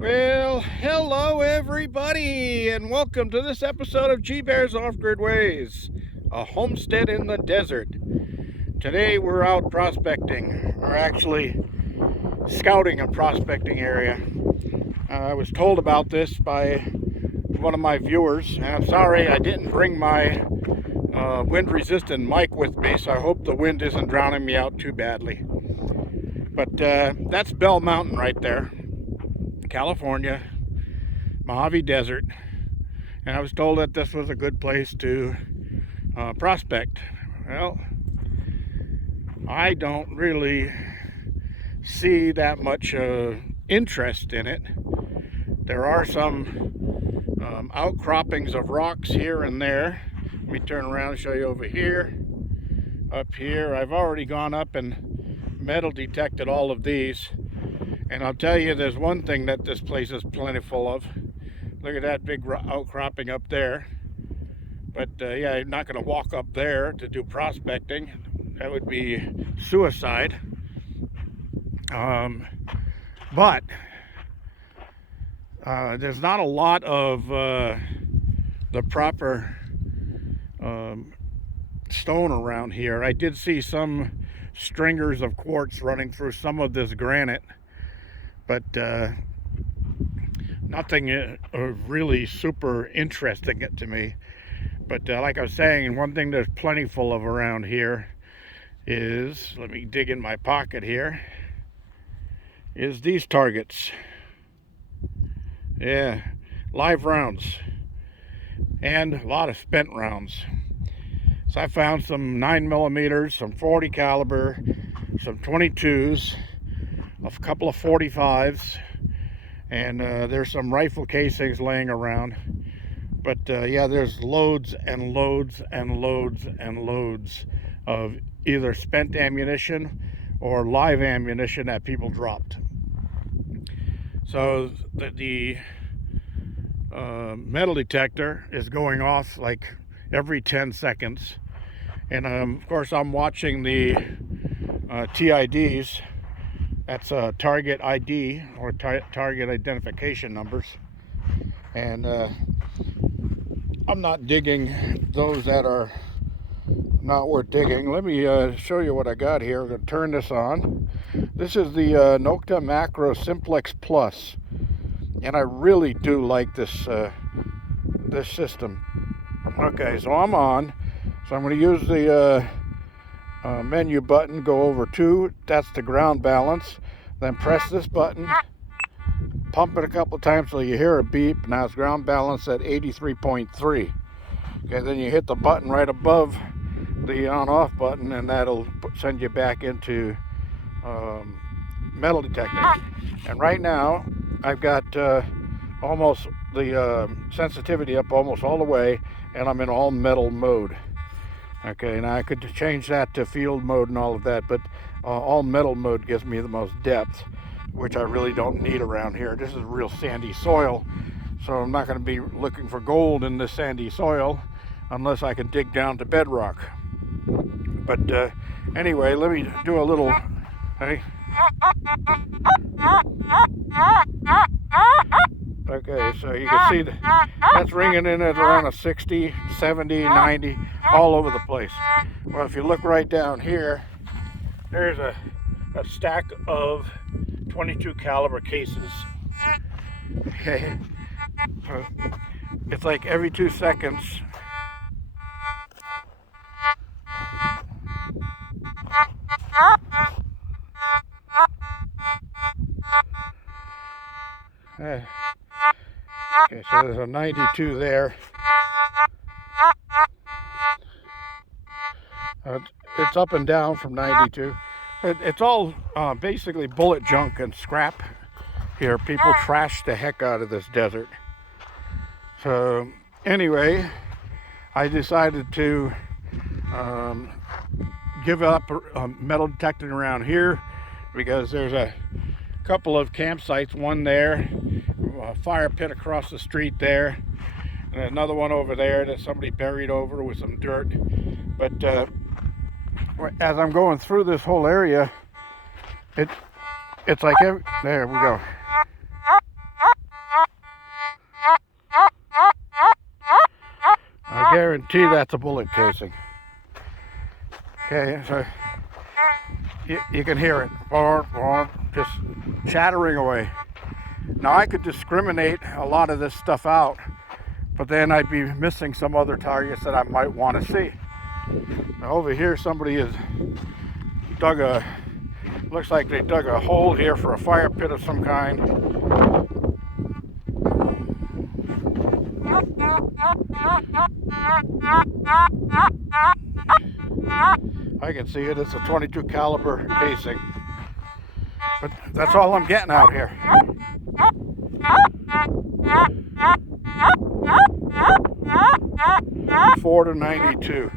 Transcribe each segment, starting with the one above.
Well, hello everybody, and welcome to this episode of G-Bear's Off-Grid Ways, a homestead in the desert. Today we're out prospecting, or actually scouting a prospecting area. I was told about this by one of my viewers, and I'm sorry I didn't bring my wind-resistant mic with me, so I hope the wind isn't drowning me out too badly. But that's Bell Mountain right there, California, Mojave Desert, and I was told that this was a good place to prospect. Well, I don't really see that much interest in it. There are some outcroppings of rocks here and there. Let me turn around and show you over here. Up here, I've already gone up and metal detected all of these. And I'll tell you, there's one thing that this place is plentiful of. Look at that big outcropping up there. But yeah, I'm not going to walk up there to do prospecting. That would be suicide. But there's not a lot of the proper stone around here. I did see some stringers of quartz running through some of this granite, but nothing really super interesting to me. But like I was saying, one thing there's plentiful of around here is, let me dig in my pocket here, is these targets. Yeah, live rounds and a lot of spent rounds. So I found some 9mm, some 40 caliber, some 22s, a couple of 45s, and there's some rifle casings laying around. But yeah, there's loads and loads and loads and loads of either spent ammunition or live ammunition that people dropped. So the metal detector is going off like every 10 seconds. And of course I'm watching the TIDs. That's a target ID, or target identification numbers. And I'm not digging those that are not worth digging. Let me show you what I got here. I'm going to turn this on. This is the Nokta Macro Simplex Plus, and I really do like this this system. Okay, so I'm on. So I'm going to use the menu button, go over to, that's the ground balance. Then press this button, pump it a couple of times so you hear a beep. Now it's ground balance at 83.3. Okay, then you hit the button right above the on-off button, and that'll send you back into metal detecting. And right now I've got almost the sensitivity up almost all the way, and I'm in all metal mode. Okay, now I could change that to field mode and all of that, but all metal mode gives me the most depth, which I really don't need around here. This is real sandy soil, so I'm not going to be looking for gold in this sandy soil unless I can dig down to bedrock. But anyway, let me do a little, hey. Okay, so you can see that's ringing in at around a 60, 70, 90, all over the place. Well, if you look right down here, there's a stack of 22 caliber cases. Okay, it's like every 2 seconds. Okay, so there's a 92 there. It's up and down from 92. It's all basically bullet junk and scrap here. People trash the heck out of this desert. So anyway, I decided to give up metal detecting around here because there's a couple of campsites, one there, a fire pit across the street there, and another one over there that somebody buried over with some dirt. But as I'm going through this whole area, it's like there we go. guarantee that's a bullet casing. Okay, so you can hear it, just chattering away. Now I could discriminate a lot of this stuff out, but then I'd be missing some other targets that I might want to see. Now over here somebody has dug looks like they dug a hole here for a fire pit of some kind. I can see it, it's a 22 caliber casing. But that's all I'm getting out here. Four to 92.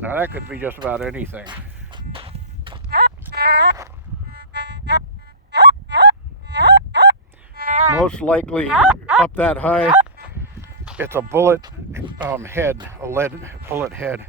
Now that could be just about anything. Most likely up that high, it's a bullet head, a lead bullet head.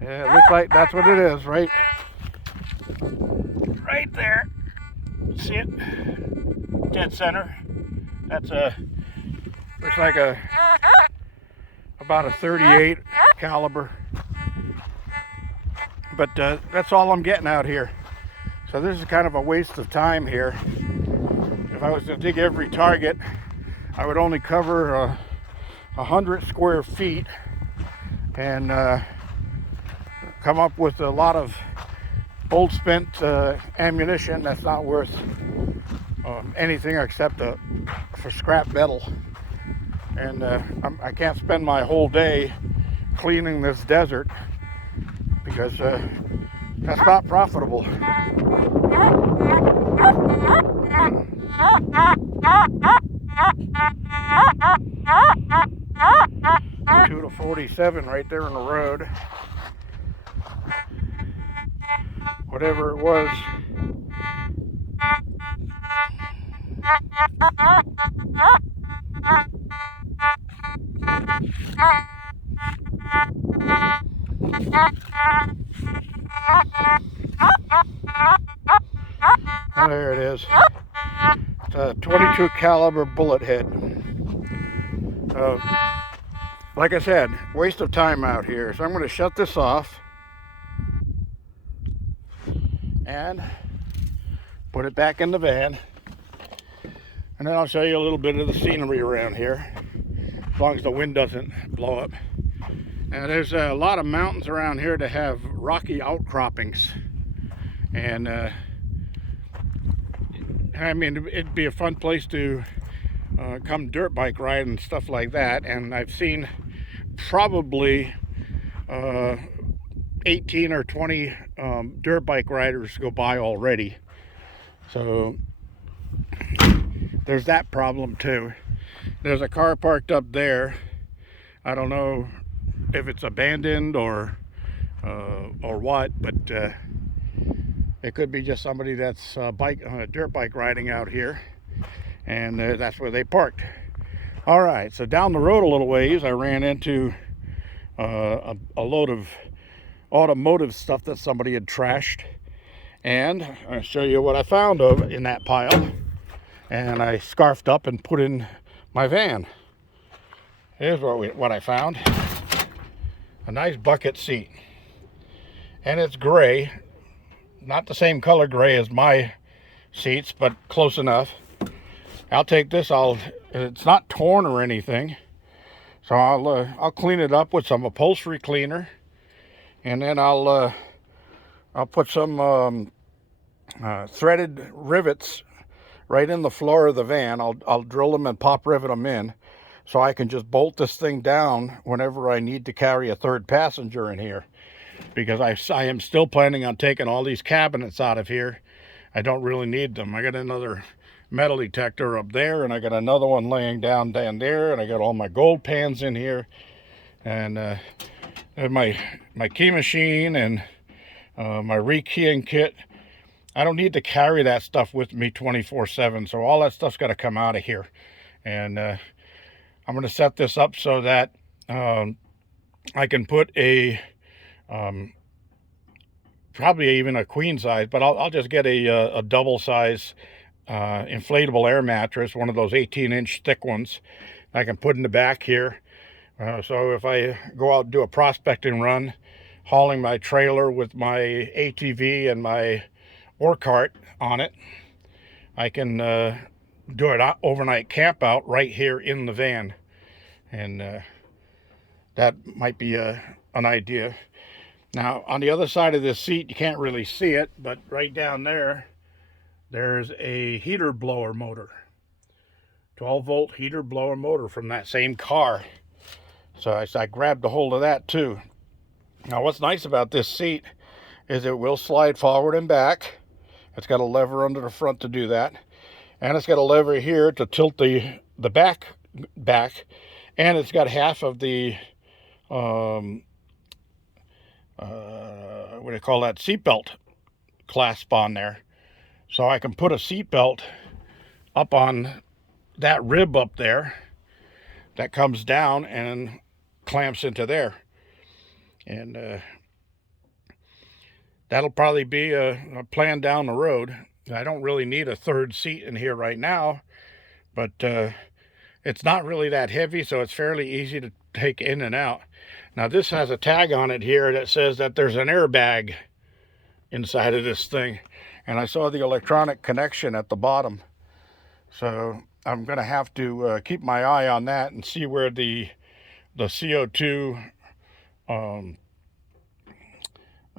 Yeah, it looks like that's what it is, right there. See it? Dead center. That's looks like about a 38 caliber. But that's all I'm getting out here. So this is kind of a waste of time here. If I was to dig every target, I would only cover 100 square feet and come up with a lot of old spent ammunition that's not worth anything except for scrap metal. And I can't spend my whole day cleaning this desert because that's not profitable. 2 to 47 right there in the road. Whatever it was. Oh, there it is. It's a 22 caliber bullet head. Like I said, waste of time out here. So I'm going to shut this off and put it back in the van. And then I'll show you a little bit of the scenery around here, as long as the wind doesn't blow up. Now there's a lot of mountains around here that have rocky outcroppings. And I mean, it'd be a fun place to come dirt bike ride and stuff like that. And I've seen probably 18 or 20 dirt bike riders go by already. So there's that problem too. There's a car parked up there. I don't know if it's abandoned or what, but it could be just somebody that's dirt bike riding out here, and that's where they parked. All right, so down the road a little ways, I ran into a load of automotive stuff that somebody had trashed, and I'll show you what I found in that pile. And I scarfed up and put in my van. Here's what I found. A nice bucket seat. And it's gray. Not the same color gray as my seats, but close enough. I'll take this. It's not torn or anything. So I'll clean it up with some upholstery cleaner. And then I'll put some threaded rivets right in the floor of the van. I'll drill them and pop rivet them in, so I can just bolt this thing down whenever I need to carry a third passenger in here, because I am still planning on taking all these cabinets out of here. I don't really need them. I got another metal detector up there, and I got another one laying down there, and I got all my gold pans in here, and my key machine and my rekeying kit. I don't need to carry that stuff with me 24/7, so all that stuff's got to come out of here. And I'm going to set this up so that I can put a probably even a queen size, but I'll just get a double size inflatable air mattress, one of those 18-inch thick ones I can put in the back here. So if I go out and do a prospecting run, hauling my trailer with my ATV and my ore cart on it, I can do an overnight camp out right here in the van. And that might be an idea. Now, on the other side of this seat, you can't really see it, but right down there, there's a heater blower motor. 12-volt heater blower motor from that same car. So I grabbed a hold of that too. Now, what's nice about this seat is it will slide forward and back. It's got a lever under the front to do that. And it's got a lever here to tilt the back. And it's got half of the, what do you call that, seatbelt clasp on there. So I can put a seatbelt up on that rib up there that comes down and clamps into there. And that'll probably be a plan down the road. I don't really need a third seat in here right now, but it's not really that heavy, so it's fairly easy to take in and out. Now, this has a tag on it here that says that there's an airbag inside of this thing, and I saw the electronic connection at the bottom. So I'm going to have to keep my eye on that and see where the CO2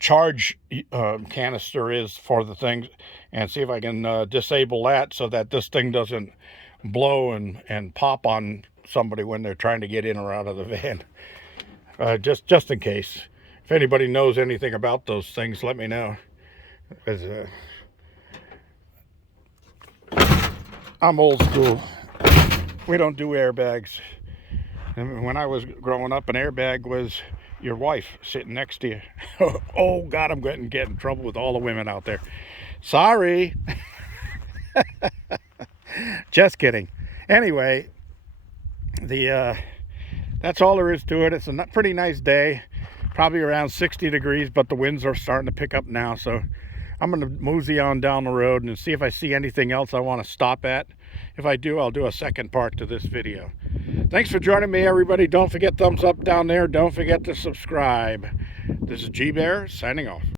charge canister is for the thing, and see if I can disable that so that this thing doesn't blow and pop on somebody when they're trying to get in or out of the van. Just in case. If anybody knows anything about those things, let me know. Because I'm old school. We don't do airbags. And when I was growing up, an airbag was your wife sitting next to you. Oh God, I'm going to get in trouble with all the women out there. Sorry. Just kidding. Anyway, that's all there is to it. It's a pretty nice day, probably around 60 degrees, but the winds are starting to pick up now. So I'm going to mosey on down the road and see if I see anything else I want to stop at. If I do, I'll do a second part to this video. Thanks for joining me, everybody. Don't forget thumbs up down there. Don't forget to subscribe. This is G Bear signing off.